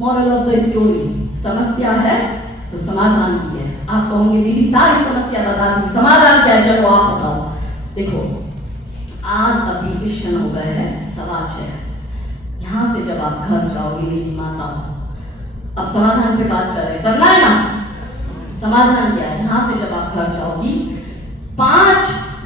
Moral of the story, समस्या है तो समाधान भी है। आप कहोगे दीदी सारी समस्या बता दी, समाधान क्या है, चलो आप बताओ। देखो आज अभी क्वेश्चन हो गए हैं 6:15, यहाँ से जब आप घर जाओगे मेरी माता, अब समाधान पे बात करें, करना है ना, समाधान क्या है। यहाँ से जब आप घर जाओगी, 5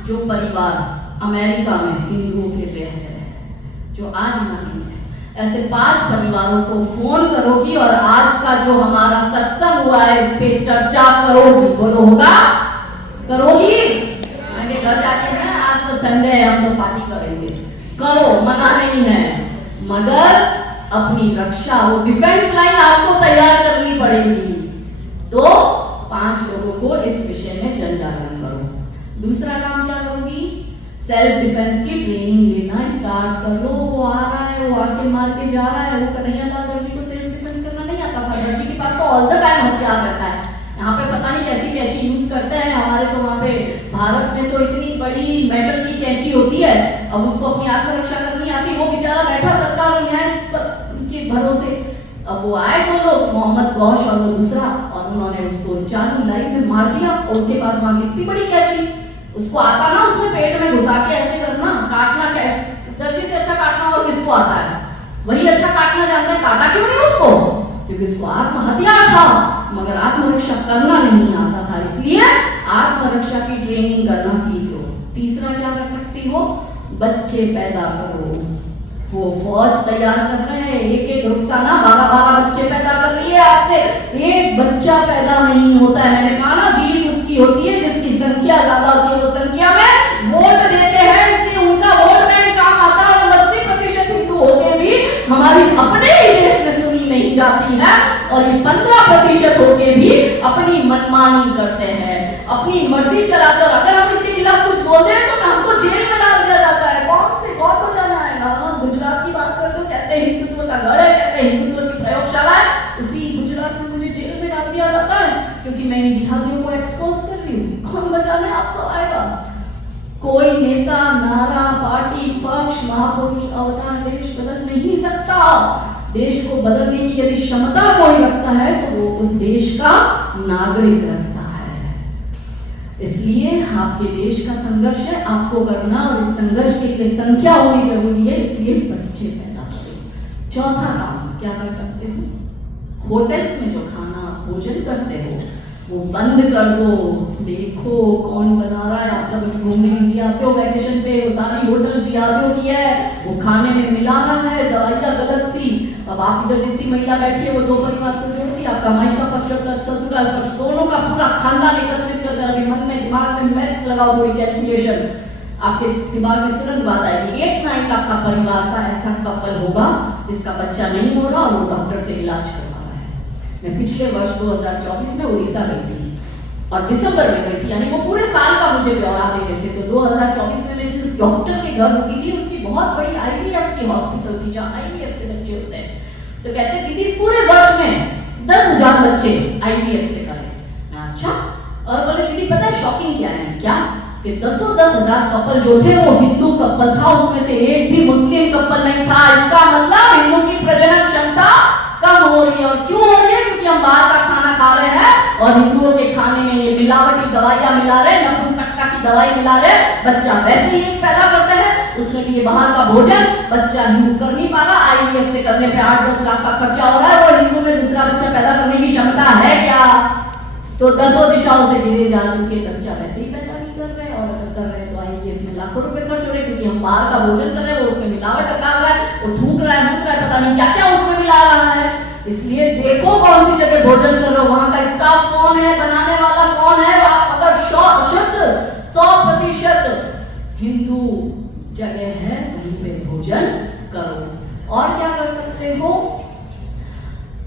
जो परिवार अमेरिका में हिंदुओं के रहते हैं जो आज यहाँ नहीं है, ऐसे 5 परिवारों को फोन करोगी और आज का जो हमारा सत्संग हुआ है इस पे चर्चा करोगी। बोलो होगा, करोगी? मैंने घर जाके है, आज तो संडे है हम तो पार्टी करेंगे, करो, मना नहीं है, मगर अपनी रक्षा, वो डिफेंस लाइन आपको तैयार करनी पड़ेगी। तो 5 लोगों को इस विषय में जन जागरण करो। दूसरा काम क्या करोगी, सेल्फ डिफेंस की ट्रेनिंग लेना स्टार्ट कर लो। वो आ रहा है, वो आके मार के जा रहा है, वो कन्हैया लाल दर्जी को सेल्फ डिफेंस करना नहीं आता था। दर्जी के पास तो ऑल द टाइम हथियार रहता है, यहाँ पे पता नहीं कैसी कैंची यूज करते हैं। हमारे तो वहाँ पे भारत में तो इतनी बड़ी मेटल की कैंची होती है, अब उसको अपनी आत्मरक्षा करनी आती, वो बेचारा बैठा सरकार और न्याय के भरोसे। अब वो आए दो लोग, मोहम्मद गौश और वो दूसरा, और उन्होंने उसको चालू लाइन में मार दिया। और उसके पास वहां कितनी बड़ी कैंची, उसको आता ना उसमें पेट में घुसा के ऐसे करना, काटना, क्या दर्जी से अच्छा काटना और किसको आता है, वही अच्छा काटना जानता है, काटा क्यों नहीं उसको, क्योंकि उसको आत्महत्या था, मगर आत्मरक्षा करना नहीं आता था। इसलिए आत्मरक्षा की ट्रेनिंग करना सीख लो। तीसरा क्या कर सकती हो, बच्चे पैदा करो। वो फौज तैयार कर रहे हैं, एक रुखसाना 12 बच्चे पैदा कर रही है। आपसे एक बच्चा पैदा नहीं होता है। मैंने कहा ना, जीत उसकी होती है जिसकी संख्या ज्यादा होती है, वो संख्या में वोट देते हैं, इसलिए उनका वोट बैंक काम आता है। 80% हिंदू होके भी हमारी अपने ही देश में सुनी नहीं जाती है, और ये 15% होके भी अपनी मनमानी करते हैं, अपनी मर्जी चलाकर। अगर हम इसके खिलाफ कुछ बोल दें तो हमको जेल में डाल दिया जाता है। कौन को जाना आएगा? गुजरात की बात करते हो, कहते हैं हिंदुत्व का गढ़ है, कहते हैं हिंदुत्व की प्रयोगशाला है। उसी गुजरात में मुझे जेल में डाल दिया जाता है क्योंकि मैं इन जिहादियों को एक्सपोज कर रही हूँ। कौन बचाने आपको आएगा? कोई नेता, नारा, पार्टी, पक्ष, महापुरुष, अवतार देश बदल नहीं सकता। देश को बदलने की यदि क्षमता कोई रखता है तो वो उस देश का नागरिक रखता है। इसलिए आपके देश का संघर्ष है, आपको करना, और इस संघर्ष के लिए संख्या होनी जरूरी है, इसलिए बच्चे पैदा करो। चौथा काम क्या कर सकते हो, होटल्स में जो खाना भोजन करते हो वो बंद कर दो। देखो कौन बना रहा है। आप सब घूमने इंडिया आते हो वैकेशन पे, वो सारी होटल जिहादियों की है, वो खाने में मिला रहा है दवाइयाँ गलत सी। अब आप इधर जितनी महिला बैठी है वो 2 परिवार को जोड़ती है, आपका मायका पक्ष और ससुराल पक्ष दोनों का पूरा खानदान एकत्रित कर कर मन में दिमाग में मैथ्स लगाओ, थोड़ी कैलकुलेशन, आपके दिमाग में तुरंत बात आएगी। एक नाइट आपका परिवार का ऐसा कपल होगा जिसका बच्चा नहीं हो रहा और वो डॉक्टर से इलाज करवा रहा है। मैं पिछले वर्ष 2024 में उड़ीसा गई थी और दिसंबर में गई थी, यानी वो पूरे साल का मुझे ब्यौरा दे देते। तो 2024 में मैं जिस डॉक्टर के घर रुकी थी उसकी बहुत बड़ी IVF की हॉस्पिटल थी जहाँ IVF से बच्चे होते हैं। तो कहते दीदी इस पूरे वर्ष में 10,000 बच्चे IVF से करें। अच्छा, और बोले दीदी पता है शॉकिंग क्या है, क्या कि 10,000 कपल जो थे वो हिंदू कपल था, उसमें से एक भी मुस्लिम कपल नहीं था। इसका मतलब हिंदू की प्रजनन क्षमता कम हो रही है। और क्यों हो रही है? क्योंकि हम बाहर का खाना खा रहे हैं और हिंदुओं के खाने में ये मिलावटी दवाइयां मिला रहे, नपुंसकता की दवाई मिला रहे। बच्चा वैसे ही पैदा करते हैं, उसमें भी ये बाहर का भोजन बच्चा हिंदू कर नहीं पा रहा। IVF से करने पे 8-10 लाख का खर्चा हो रहा है, और हिंदू में दूसरा बच्चा पैदा करने की क्षमता है क्या? तो 10 दिशाओं से गिरे जा चुके बच्चा वैसे ही पैदा नहीं कर रहे, और अगर कर रहे तो IVF में लाखों रुपए खर्च हो रहे, क्योंकि हम बाहर का भोजन कर रहे हैं, वो उसमें मिलावट डाल रहा है, वो थूक रहा है, पता नहीं क्या क्या उसमें मिला रहा है। इसलिए देखो कौन सी जगह भोजन कर रहे हो, वहां का स्टाफ कौन है, बनाने वाला कौन है। अगर शुद्ध 100% हिंदू जगह है वहीं पे भोजन करो। और क्या कर सकते हो,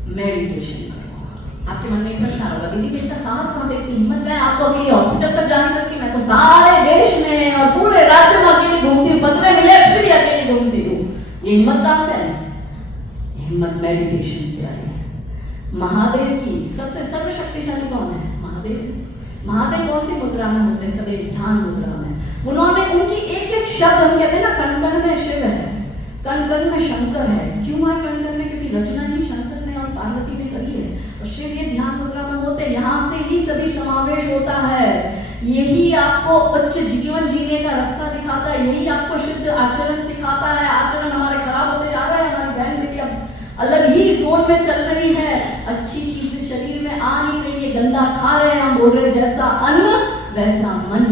मेडिटेशन करो। आपके मन में एक प्रश्न होगा, दीदी मेरी साहस कहाँ से, इतनी हिम्मत है, आप तो अकेले हॉस्पिटल तक जा नहीं सकती। मैं तो सारे देश में और पूरे राज्य में अकेले घूमती हूँ, पत्र मिले फिर भी अकेले घूमती हूँ। ये हिम्मत कहाँ से आई? हिम्मत मेडिटेशन से आई है। महादेव की सबसे सर्वशक्तिशाली कौन है? महादेव। महादेव कौन सी मुद्रा में होते हैं? सदैव ध्यान मुद्रा में। उन्होंने उनकी एक एक शब्द, हम कहते हैं ना कण कण में शिव है, कण कण में शंकर है। क्यों है कण कण में? क्योंकि रचना ही शंकर ने और और शिव ये ध्यान मुद्रा में होते हैं, यहाँ से ही सभी समावेश होता है। यही आपको उच्च जीवन जीने का रास्ता दिखाता है, यही आपको शुद्ध आचरण सिखाता है। आचरण हमारे खराब होते जा रहा है, हमारी बहन बेटियां अलग ही जोन में चल रही है, अच्छी चीजें शरीर में आ नहीं रही है, गंदा खा रहे हैं, हम बोल रहे जैसा अन्न वैसा मन,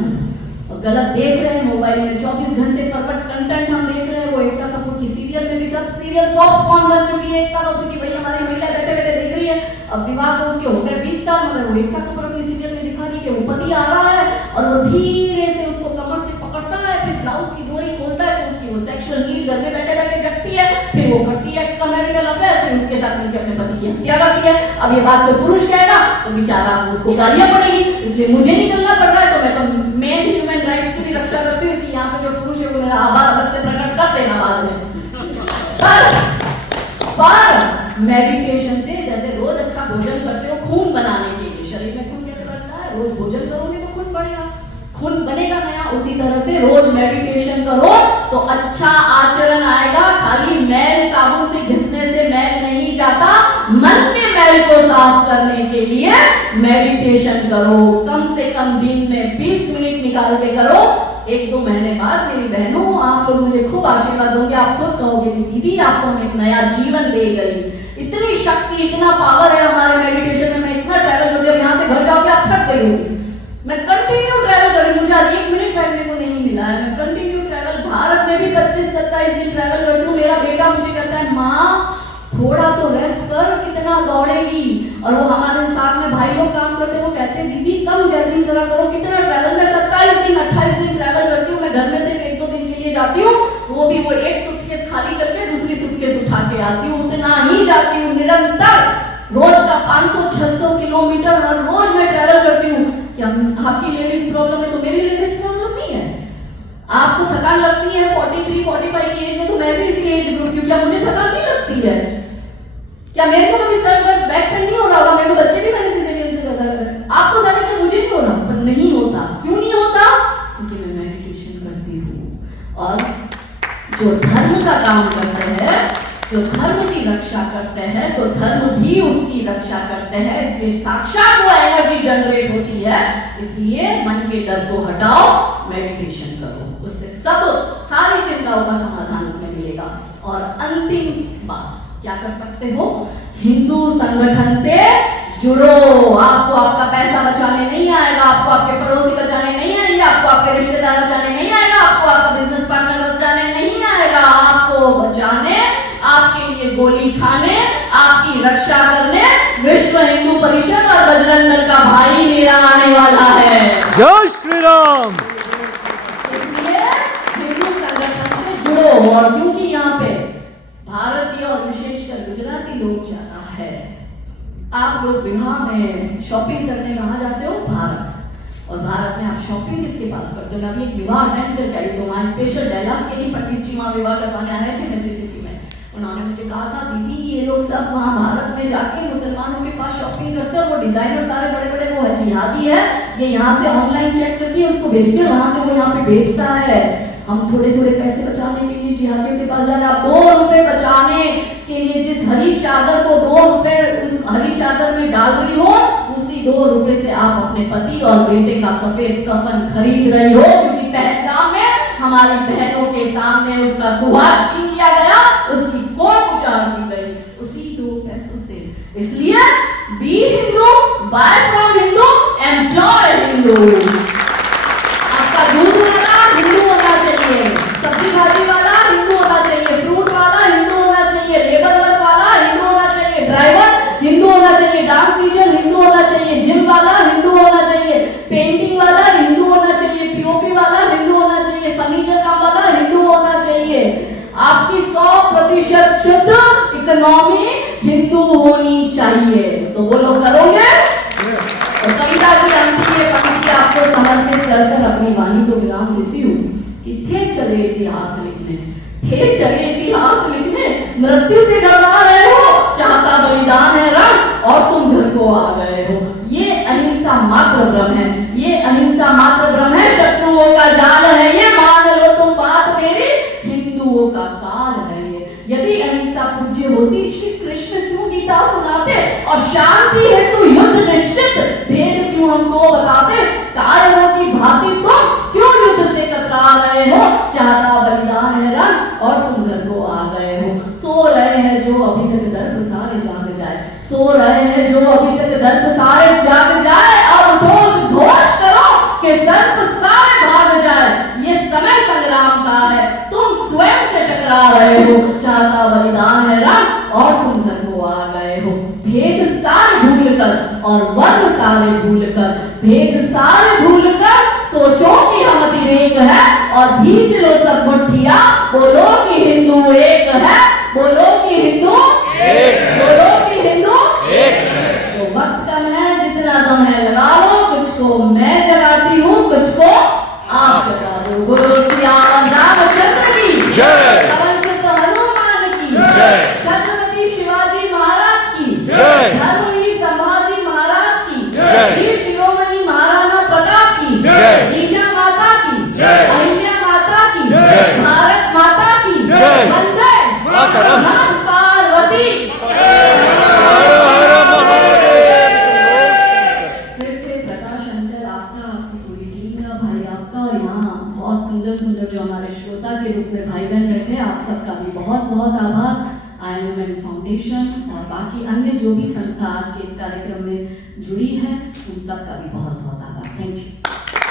और गलत देख रहे हैं मोबाइल में 24 घंटे परवट कंटेंट हम देख रहे हैं। वो एकता कपूर की सीरियल में भी सब सीरियल सॉफ्ट पॉर्न बन चुकी है एकता कपूर की, भाई हमारी महिला बैठे बैठे देख रही है। अब विवाह को उसके हो गए 20 साल, मगर वो एकता कपूर अपनी सीरियल में दिखा रही है कि वो पति आ रहा है और वो धीरे से उसको कमर से पकड़ता है, फिर ब्लाउज की डोरी खोलता है तो उसकी वो सेक्सुअल नीड घर में बैठे बैठे जगती है, फिर वो करती है एक्स्ट्रा मैरिटल अफेयर, फिर उसके साथ मिलकर अपने पति की हत्या करती है। अब ये बात कोई पुरुष कहेगा तो बेचारा उसको गालियां पड़ेगी, इसलिए मुझे निकलना पड़ रहा है। तो मैं तो मैं भी ह्यूमन राइट्स की भी रक्षा करती हूँ, इसलिए यहाँ पे जो पुरुष है वो मेरा आभार अलग से प्रकट कर देना बाद में। पर मेडिटेशन से जैसे रोज अच्छा भोजन करते हो खून बनाने के लिए, शरीर में खून कैसे बनता है, रोज भोजन करोगे तो खून बढ़ेगा, खून बनेगा नया, उसी तरह से रोज मेडिटेशन करो तो अच्छा आचरण आएगा। खाली मैल साबुन से घिसने से मैल नहीं जाता, मन के मैल को साफ करने के लिए मेडिटेशन करो। कम से कम दिन में 20 मिनट निकाल के करो। 1-2 महीने बाद मेरी बहनों आप लोग मुझे खूब आशीर्वाद दोगे, आप खुद कहोगे कि दीदी आपको हम एक नया जीवन दे गई। इतनी शक्ति, इतना पावर है हमारे मेडिटेशन में। मैं इतना ट्रैवल करती हूँ, यहाँ से घर जाओगे आप थक गई होगी, मैं कंटिन्यू ट्रैवल करी, मुझे आज 1 मिनट बैठने को नहीं मिला है। मैं कंटिन्यू ट्रैवल, भारत में भी 25-27 दिन ट्रैवल करती हूँ। मेरा बेटा मुझे कहता है माँ थोड़ा तो रेस्ट कर, कितना दौड़ेगी। और वो हमारे साथ में भाई लोग काम करते हैं, वो कहते हैं दीदी कम गैदरिंग करा करो, कितना ट्रैवल। मैं 27 दिन 28 दिन ट्रैवल करती हूँ। मैं घर में सिर्फ 1-2 दिन के लिए जाती हूँ, वो भी वो एक सूटकेस खाली करके दूसरी सूटकेस उठा के आती हूँ, उतना ही जाती हूँ निरंतर। रोज का 500-600 किलोमीटर हर रोज मैं ट्रैवल करती हूँ। क्या आपकी लेडीज प्रॉब्लम है तो मेरी लेडीज प्रॉब्लम नहीं है। आपको थकान लगती है 43-45 की एज में, तो मैं भी इसी एज ग्रुप की, क्या मुझे थकान नहीं लगती है? क्या मेरे को कभी सर दर्द बैक पेन नहीं हो रहा होगा? मेरे तो बच्चे भी मैंने सिजेरियन से पैदा करे, आपको सारे क्या मुझे नहीं हो रहा? पर नहीं होता, क्यों नहीं होता? क्योंकि मैं मेडिटेशन करती हूँ। और जो धर्म का काम करते हैं, जो धर्म की रक्षा करते हैं, तो धर्म भी उसकी रक्षा करते हैं, इसलिए साक्षात वो एनर्जी जनरेट होती है। इसलिए मन के डर को हटाओ, मेडिटेशन करो, उससे सब सारी चिंताओं का समाधान इसमें मिलेगा। और अंतिम बात क्या कर सकते हो? हिंदू संगठन से जुड़ो। आपको आपका पैसा बचाने नहीं आएगा, आपको आपके पड़ोसी बचाने नहीं आएंगे, आपको आपके रिश्तेदार बचाने नहीं आएगा, आपको आपका बिजनेस पार्टनर बचाने नहीं आएगा। आपको बचाने, आपके लिए गोली खाने, आपकी रक्षा करने विश्व हिंदू परिषद और बजरंग दल का भाई मेरा आने वाला है। जय श्री राम। इसलिए हिंदू संगठन से जुड़ो। और क्योंकि यहाँ पे भारतीय और विशेषकर गुजराती लोग ज्यादा है, आप लोग विवाह में शॉपिंग करने कहाँ जाते हो? भारत। और भारत में आप शॉपिंग किसके पास करते हो? मैं अभी एक विवाह अटेंड करके आई, तो वहाँ स्पेशल डैलास के ही पंडित जी वहाँ विवाह करवाने आ रहे थे मिसिसिपी में। उन्होंने मुझे कहा था दीदी ये लोग सब वहाँ भारत में जाके मुसलमानों के पास शॉपिंग करते हैं, और वो डिजाइनर सारे बड़े बड़े वो जिहादी है, ये यहाँ से ऑनलाइन चेक करके उसको भेजते हैं, वहाँ से वो यहाँ पे भेजता है। हम थोड़े थोड़े पैसे बचाने के लिए जिहादियों के पास जाना। 2 रुपए बचाने के लिए जिस हरी चादर को 2 रुपए उस हरी चादर में डाल रही हो, उसी 2 रुपए से आप अपने पति और बेटे का सफेद कफन खरीद रही हो। क्योंकि पहलगाम में हमारी बहनों के सामने उसका सुहाग छीन लिया गया, उसकी कोख उजाड़ दी गई उसी 2 पैसों से। इसलिए be Hindu, buy from Hindu, employ Hindu. आपका दूध वाला हिंदू होना चाहिए, सब्जी भाजी वाला हिंदू होना चाहिए, फ्रूट वाला हिंदू होना चाहिए, लेबर वर्क वाला हिंदू होना चाहिए, ड्राइवर हिंदू होना चाहिए, डांस टीचर हिंदू होना चाहिए, जिम वाला हिंदू होना चाहिए, पेंटिंग वाला हिंदू होना चाहिए, पीओपी वाला हिंदू होना चाहिए, फर्नीचर काम वाला हिंदू होना चाहिए। आपकी 100% शुद्ध इकोनॉमी हिंदू होनी चाहिए। तो वो लोग करोगे? और कविता की अंतिम पंक्ति आपको समर्पित कर अपनी वाणी को विराम देती हूँ कि थे चले इतिहास लिखने, थे चले इतिहास लिखने, मृत्यु से घबरा रहे हो, चाहता बलिदान है रण, और तुम घर को आ गए हो। ये अहिंसा मात्र ब्रह्म है, ये अहिंसा मात्र ब्रह्म है, शत्रुओं का जाल है ये, मान लो तुम बात मेरी, हिंदुओं का काल है ये। यदि अहिंसा पूज्य होती श्री कृष्ण क्यों गीता सुनाते और शांति हेतु युद्ध निश्चित, भेद क्यों हमको बताते, कायरों की भांति तुम क्यों युद्ध से कतरा रहे हो, चाहता बलिदान है रंग और तुम घर को आ गए हो। सो रहे हैं जो अभी तक दर्द सारे जाग जाए, सो रहे हैं जो अभी तक दर्द सारे जाग जाए, अब उठो घोष करो कि सर्प सारे भाग जाए। ये समय संग्राम का है, तुम स्वयं से टकरा रहे हो, चाहता बलिदान है रंग और तुम घर को आ गए हो। भेद सारे भूल कर और वर्ण सारे भूल कर, भेद सारे भूल कर सोचो कि हम अतिरेक है और भींच लो सब मुट्ठिया, बोलो कि हिंदू एक है, बोलो कि हिंदू एक है, बोलो कि हिंदू एक है। तो वक्त कम है, जितना दम है लगा लो, कुछ को मैं जगाती हूँ, कुछ को आप जगा दो। गुरु श्याम रामचंद्र की जय, पवन सुत हनुमान की जय, छत्रपति शिवाजी महाराज की जय, धर्मवीर संभाजी महाराज की जय, वीर शिरोमणि महाराणा प्रताप की जय, जीजा माता की जय, अहिल्या माता की जय, भारत माता की जय, वंदे मातरम, नमः पार्वती। फिर से प्रकाश अंकल आपका, आपकी पूरी टीम का, भाई आपका, और यहाँ बहुत सुंदर सुंदर जो हमारे श्रोता के रूप में भाई बहन बैठे, आप सबका भी बहुत बहुत आभार। IMM फाउंडेशन और बाकी अन्य जो भी संस्था आज के इस कार्यक्रम में जुड़ी है, उन सबका भी बहुत बहुत आभार। Thank you.